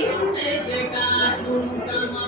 Thank you.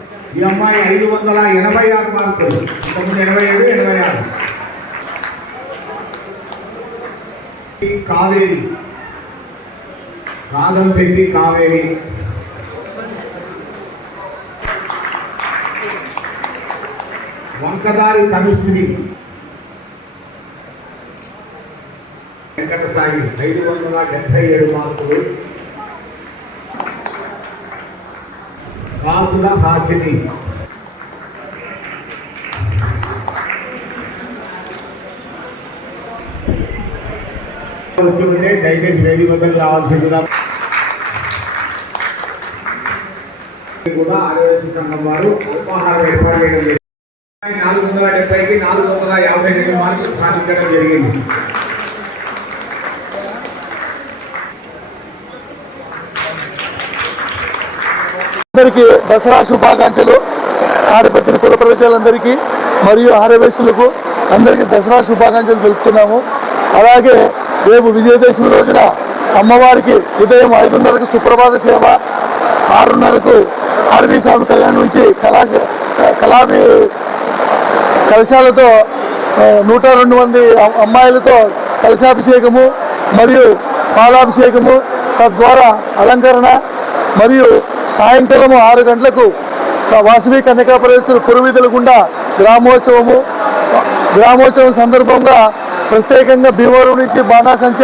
ఈ అమ్మాయి ఐదు వందల ఎనభై ఆరు మార్కులు. ఇంతకుముందు ఎనభై ఏడు ఎనభై ఆరు. కావేరి. రాధం శెట్టి కావేరి. వంకదారి తనుశ్రీ. వెంకట సాయి ఐదు వందల డెబ్బై ఏడు మార్కులు. రాసుల హాసిని వచ్చి ఉంటే దయచేసి వేది వద్దకు రావాల్సిందిగా కూడా ఆదివాసీ సంఘం వారు. అల్పాహారం ఏర్పాటు చేయడం జరిగింది. నాలుగు వందల డెబ్బైకి నాలుగు వందల యాభై రెండు మార్కులు సాధించడం జరిగింది. అందరికీ దసరా శుభాకాంక్షలు. ఆడపత్రి కుల ప్రజలందరికీ మరియు ఆర్యవయస్సులకు అందరికీ దసరా శుభాకాంక్షలు తెలుపుతున్నాము. అలాగే రేపు విజయదశమి రోజున అమ్మవారికి ఉదయం ఐదున్నరకు సుప్రభాత సేవ ఆరున్నరకు ఆర్వీ స్వామి కళ్యాణ్ నుంచి కళాశ కళాభి కలశాలతో నూట రెండు మంది అమ్మాయిలతో కలశాభిషేకము మరియు పాలాభిషేకము తద్వారా అలంకరణ మరియు సాయంకాలం ఆరు గంటలకు వాసవి కన్యకాపరేశ్వర పురవీధుల గుండా గ్రామోత్సవము. గ్రామోత్సవం సందర్భంగా ప్రత్యేకంగా భీమవరం నుంచి బాణాసంచ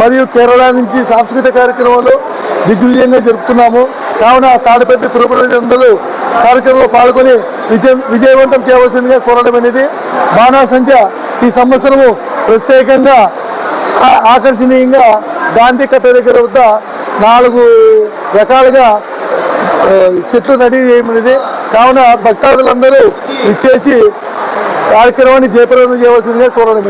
మరియు కేరళ నుంచి సాంస్కృతిక కార్యక్రమాలు దిగ్విజయంగా జరుపుతున్నాము. కావున తాడిపత్రి పురప్రజలందరూ కార్యక్రమంలో పాల్గొని విజయం విజయవంతం చేయవలసిందిగా కోరడం అనేది బాణాసంచ ఈ సంవత్సరము ప్రత్యేకంగా ఆకర్షణీయంగా గాంధీ కట్ట దగ్గర వద్ద నాలుగు రకాలుగా చెట్లు రెడీ చేయమనేది కావున భక్తాదులందరూ ఇచ్చేసి కార్యక్రమాన్ని జయప్రదం చేయవలసిందిగా కోరడం